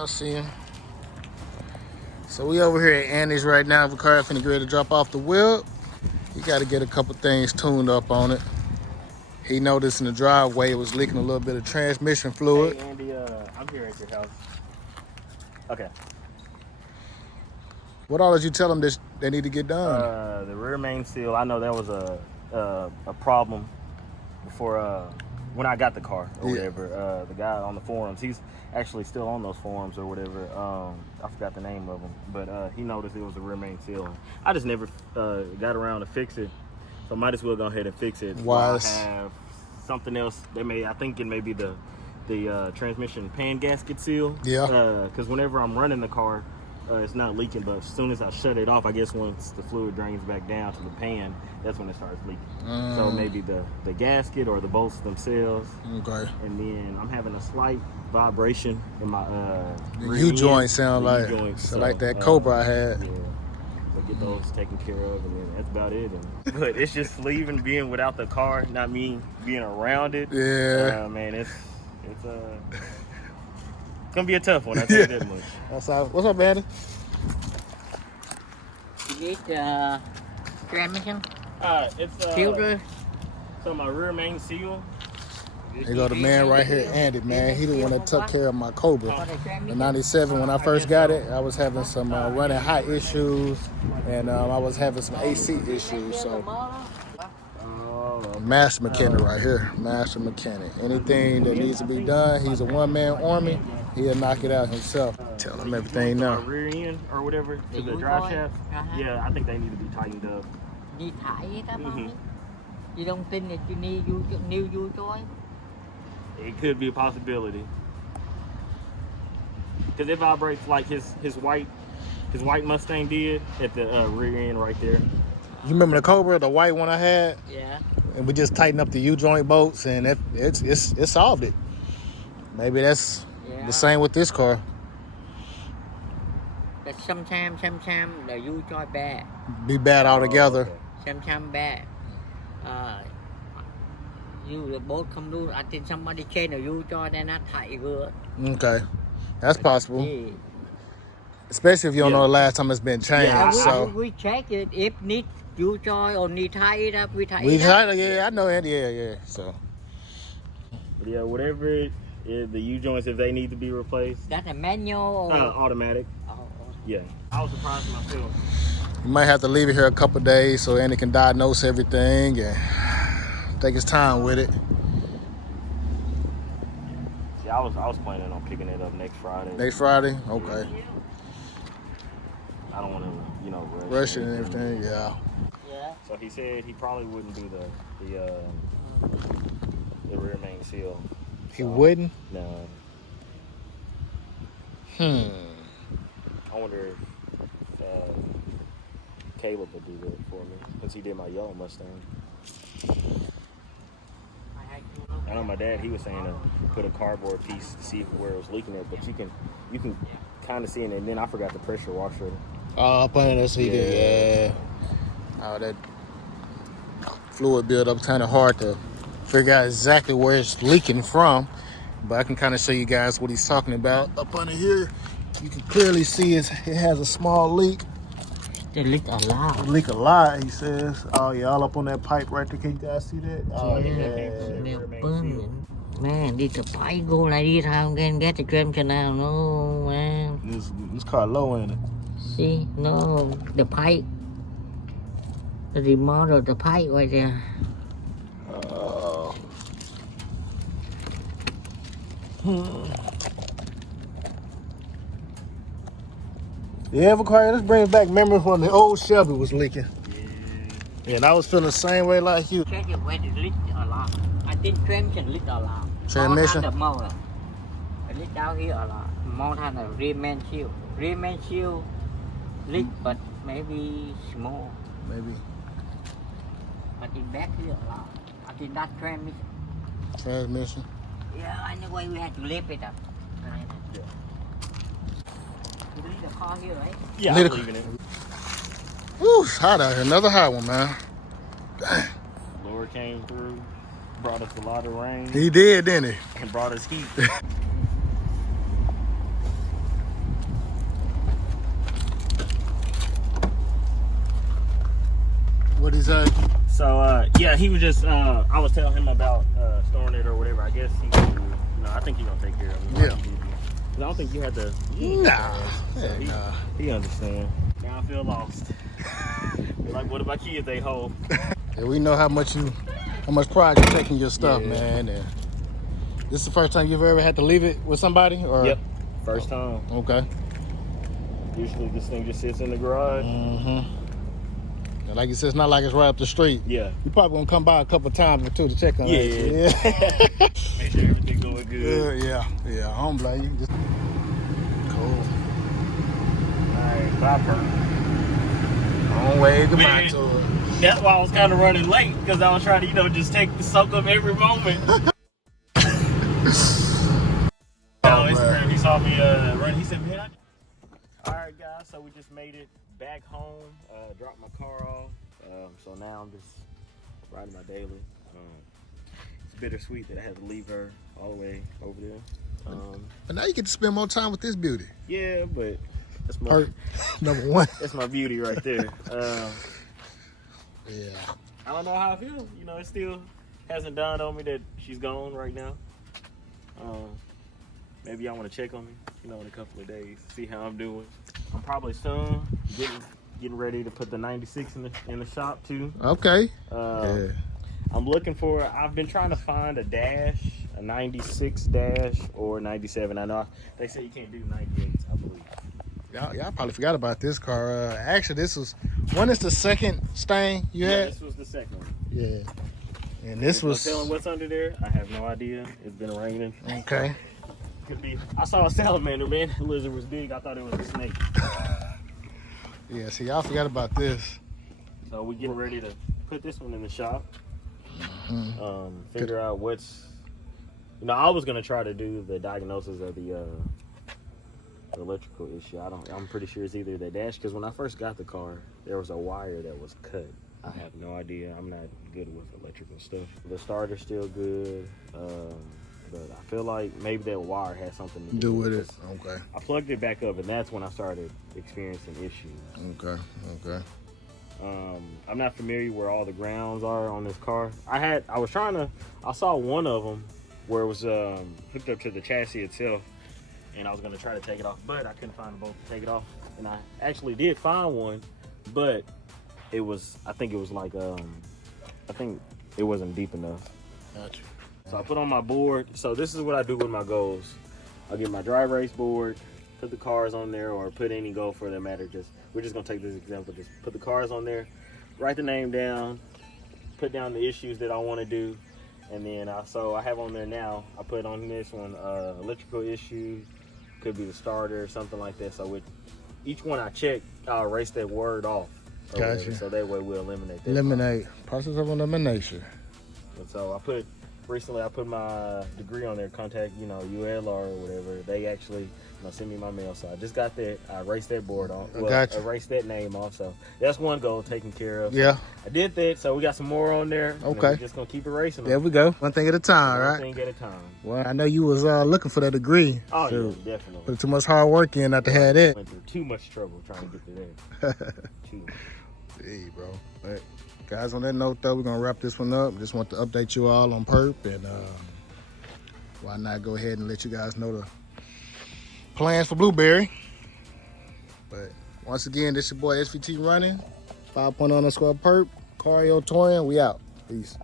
Y'all see him? So we over here at Andy's right now. Vicario finna get ready to drop off the whip. He got to get a couple things tuned up on it. He noticed in the driveway it was leaking a little bit of transmission fluid. Hey Andy, I'm here at your house. Okay. What all did you tell them that they need to get done? The rear main seal. I know that was a problem before when I got the car or whatever. The guy on the forums, he's actually still on those forums or whatever. I forgot the name of him, but he noticed it was a rear main seal. I just never got around to fix it, so might as well go ahead and fix it. Wise. I have something else. I think it may be the transmission pan gasket seal. Yeah. Because whenever I'm running the car, it's not leaking, but as soon as I shut it off, I guess once the fluid drains back down to the pan, that's when it starts leaking. So maybe the gasket or the bolts themselves. Okay. And then I'm having a slight vibration in my the U-joint sound like like that Cobra I had. Yeah. So get those taken care of, and then that's about it. But it's just being without the car, not me being around it. Yeah. Man, it's gonna be a tough one, I tell you that much. That's how. What's up, Andy? You need transmission? It's Filter? So my rear main seal. Here go the man right here, Andy, man. He the one that took care of my Cobra. The 97, when I first got it, I was having some running hot issues, and I was having some AC issues, so. Master mechanic right here, master mechanic. Anything that needs to be done, he's a one-man army. He'll knock it out himself. Tell him everything now. Rear end or whatever to the drive shaft. Yeah, I think they need to be tightened up. Need tight up. You don't think that you need new U-joint? It could be a possibility. Because it vibrates like his white Mustang did at the rear end right there. You remember the Cobra, the white one I had? Yeah. And we just tightened up the U-joint bolts, and it solved it. Maybe that's the same with this car. But sometimes the U-joint bad. Be bad altogether. Okay. Sometimes bad. The boat come do. I think somebody change the U-joint and not tight good. Okay, that's possible. Yeah. Especially if you don't know the last time it's been changed. Yeah, so we check it. If need U-joint or need tight up, we tight it up. up. Yeah, I know it. Yeah. So. Yeah, whatever the U-joints, if they need to be replaced. That's a manual or automatic. Oh. Yeah. I was surprised myself. You might have to leave it here a couple days so Andy can diagnose everything and take his time with it. Yeah, I was planning on picking it up next Friday. Next Friday? Okay. I don't want to, rush it and everything. Yeah. So he said he probably wouldn't do the rear main seal. He wouldn't? No. I wonder if Caleb would do that for me, because he did my yellow Mustang. I know my dad, he was saying to put a cardboard piece to see where it was leaking at, but you can kind of see it, and then I forgot the pressure washer. Oh, up under that heater, yeah. Oh, that fluid buildup kind of hard to figure out exactly where it's leaking from, but I can kind of show you guys what he's talking about. Up under here, you can clearly see it has a small leak. They leak a lot. Leak a lot, he says. Oh yeah, all up on that pipe right there. Can you guys see that? Oh yeah. Man, did the pipe go like this? How can get the transmission now? No, man. This car low in it. See, no, the pipe. The remote of the pipe right there. Yeah, Vicario, let's bring back memories when the old Shelby was leaking. Yeah, and I was feeling the same way like you. Check it when it leaked a lot. I think transmission leaked a lot. Transmission? More than the motor. It leaked down here a lot. More than the rear main seal. Rear main seal leak, but maybe small. Maybe. But in back here a lot. I think that transmission. Transmission? Yeah, anyway, we had to lift it up. You leave the car here, right? Yeah, I'm leaving it. Woo, it's hot out here. Another hot one, man. Dang. Lord came through, brought us a lot of rain. He did, didn't he? And brought us heat. say? So yeah, he was just I was telling him about storing it or whatever. I guess he, I think he's gonna take care of it. Yeah. 'Cause I don't think you had to. Nah. So Nah. he understands. Now I feel lost. Feel like one of my kids ain't home. Yeah, we know how much pride you take in your stuff, Yeah. man. And this is the first time you've ever had to leave it with somebody, or? Yep. First time. Okay. Usually this thing just sits in the garage. Mm-hmm. And like you said, it's not like it's right up the street. Yeah. You probably gonna come by a couple times or two to check on that. Yeah. Make sure everything's going good. Yeah. I don't blame you. Just cool. Alright, bye, Purp. Long way goodbye Man. to it. That's why I was kind of running late, because I was trying to, just soak up every moment. On Instagram, he saw me run. He said, "Man, Alright, guys, so we just made it back home. Dropped my car off. So now I'm just riding my daily. It's bittersweet that I had to leave her all the way over there. But now you get to spend more time with this beauty. Yeah, but that's my Purp, number one. that's my beauty right there. Yeah. I don't know how I feel. It still hasn't dawned on me that she's gone right now. Maybe y'all want to check on me, in a couple of days, see how I'm doing. I'm probably soon getting ready to put the 96 in the shop too. Okay. Yeah. I'm looking for. I've been trying to find a dash, a 96 dash or 97. I know they say you can't do 98s, I believe. Y'all probably forgot about this car. Actually, this was when is the second Mustang you Yeah, had? this was the second one. Yeah. And this was telling what's under there. I have no idea. It's been raining. okay. Could be. I saw a salamander, man. The lizard was big. I thought it was a snake. Yeah. See, y'all forgot about this. So we getting ready to put this one in the shop. Figure out what's. I was gonna try to do the diagnosis of the electrical issue. I'm pretty sure it's either the dash, because when I first got the car, there was a wire that was cut. I have no idea. I'm not good with electrical stuff. The starter's still good. But I feel like maybe that wire had something to Do with it. Okay. I plugged it back up, and that's when I started experiencing issues. Okay. I'm not familiar where all the grounds are on this car. I saw one of them where it was hooked up to the chassis itself, and I was going to try to take it off, but I couldn't find a bolt to take it off. And I actually did find one, but I think it wasn't deep enough. Gotcha. So I put on my board. So this is what I do with my goals. I'll get my dry race board, put the cars on there, or put any goal for that matter. We're just gonna take this example. Just put the cars on there, write the name down, put down the issues that I want to do, and then so I have on there now. I put on this one electrical issue, could be the starter or something like that. So with each one I check, I'll erase that word off. Gotcha. So that way we'll eliminate that. Eliminate. Process of elimination. And so recently I put my degree on there, contact, UL or whatever. They actually, send me my mail. So I just got that. I erased that board off. Gotcha. Erased that name off. So that's one goal taken care of. Yeah. I did that. So we got some more on there. Okay. We're just going to keep erasing them. There we go. One thing at a time, right? One thing at a time. Well, I know you was looking for that degree. Oh, so yeah, definitely. put too much hard work in not to have that. Went through too much trouble trying to get to there. Too much. Hey, bro. But guys, on that note, though, we're going to wrap this one up. Just want to update you all on Purp, and why not go ahead and let you guys know the plans for Blueberry. But once again, this your boy SVT running, 5.0_Purp, Vicario Touring. We out. Peace.